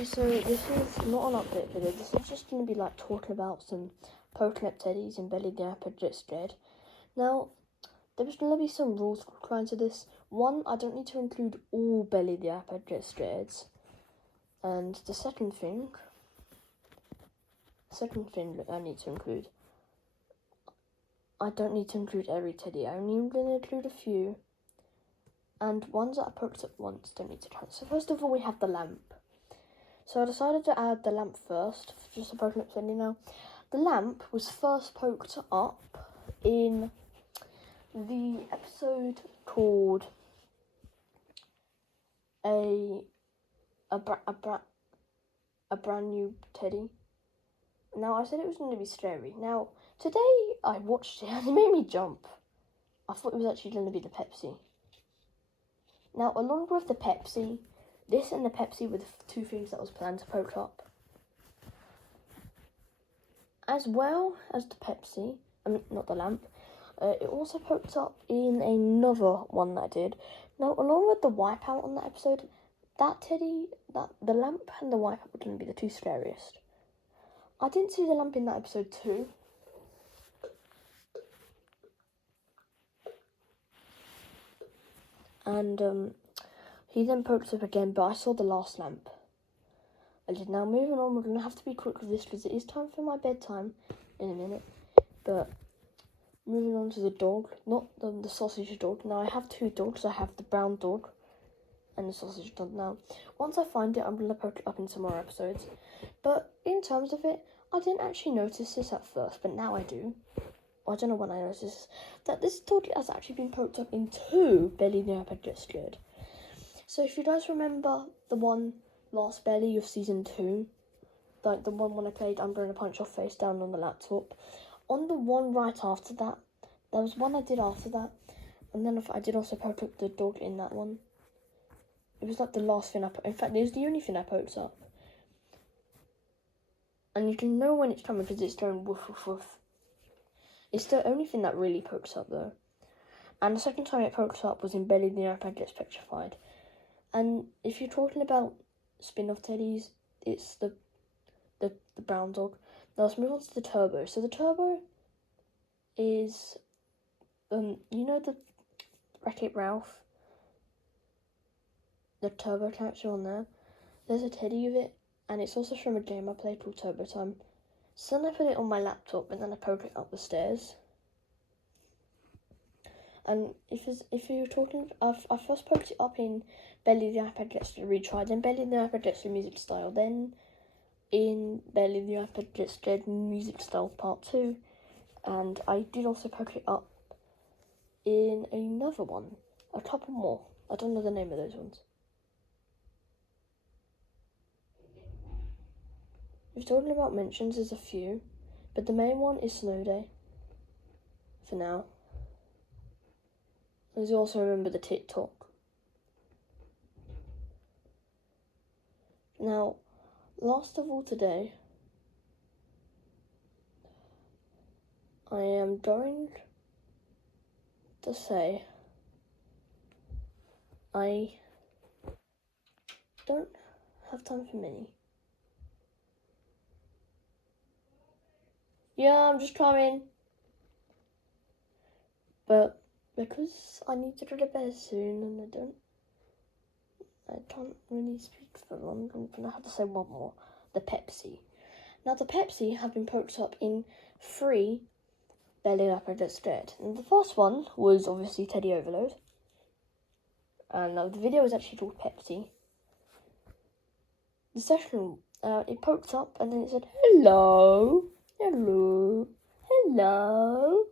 Okay, so this is not an update video. This is just going to be like talking about some Pokemon teddies and Belly the App Just Dread. Now, there's going to be some rules according to this. One, I don't need to include all Belly the App Just Dreads. And the second thing I need to include, I don't need to include every teddy. I'm only going to include a few. And ones that I poked up once don't need to count. So first of all, we have the lamp. So I decided to add the lamp first, just to poke up teddy now. The lamp was first poked up in the episode called a brand new teddy. Now, I said it was going to be scary. Now, today I watched it and it made me jump. I thought it was actually going to be the Pepsi. Now, along with the Pepsi, this and the Pepsi were the two things that was planned to poke up. As well as the Pepsi, not the lamp, it also poked up in another one that I did. Now, along with the wipeout on that episode, the lamp and the wipeout were going to be the two scariest. I didn't see the lamp in that episode too. And he then poked up again, but I saw the last lamp. I did. Now, moving on, we're going to have to be quick with this because it is time for my bedtime in a minute. But moving on to the dog, not the sausage dog. Now, I have two dogs. I have the brown dog and the sausage dog. Now, once I find it, I'm going to poke it up in some more episodes. But in terms of it, I didn't actually notice this at first, but now I do. I don't know when I noticed this, that this dog has actually been poked up in two Belly the App Just Dread. So if you guys remember the one last Belly of season 2, like the one when I played I'm Going to Punch Your Face Down on the laptop, on the one right after that, there was one I did after that, and then I did also poke up the dog in that one. It was like the last thing in fact, it was the only thing I poked up. And you can know when it's coming because it's going woof woof woof. It's the only thing that really pokes up though. And the second time it pokes up was in Belly the iPad Gets Petrified. And if you're talking about spin-off teddies, it's the brown dog. Now let's move on to the Turbo. So the Turbo is, you know the Wreck-It Ralph? The Turbo character on there? There's a teddy of it, and it's also from a game I played called Turbo Time. So then I put it on my laptop, and then I poke it up the stairs. And if you're talking, I first poked it up in Belly the iPad Gets Retried, then Belly the iPad Gets Music Style, then in Belly the iPad Gets Dead Music Style Part 2, and I did also poke it up in another one, a couple more. I don't know the name of those ones. If you're talking about mentions, there's a few, but the main one is Snow Day, for now. As you also remember the TikTok. Now, last of all today, I am going to say I don't have time for many. Yeah, I'm just coming. But because I need to go to bed soon and I can't really speak for long, I'm going to have to say one more. The Pepsi. Now, the Pepsi have been poked up in 3 Belly Up That's Dead. And the first one was obviously Teddy Overload. And the video was actually called Pepsi. The second, it poked up and then it said, hello, hello, hello.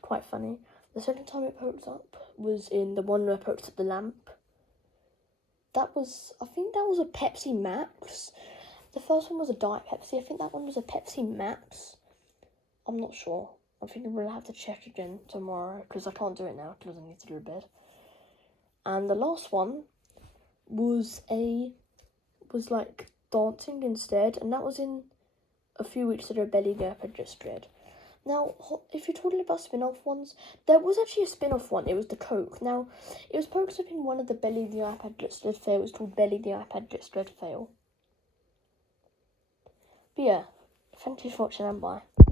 Quite funny. The second time it poked up was in the one where I poked up the lamp. I think that was a Pepsi Max. The first one was a Diet Pepsi. I think that one was a Pepsi Max. I'm not sure. I think I'm going to have to check again tomorrow because I can't do it now because I need to go to bed. And the last one was like dancing instead, and that was in a few weeks ago, Belly the App Just Dread. Now, if you're talking about spin-off ones, there was actually a spin-off one. It was the Coke. Now, it was poked up in one of the Belly the iPad Gets Dread fail. It was called Belly the iPad Gets Dread fail. But yeah, thank you for watching and bye.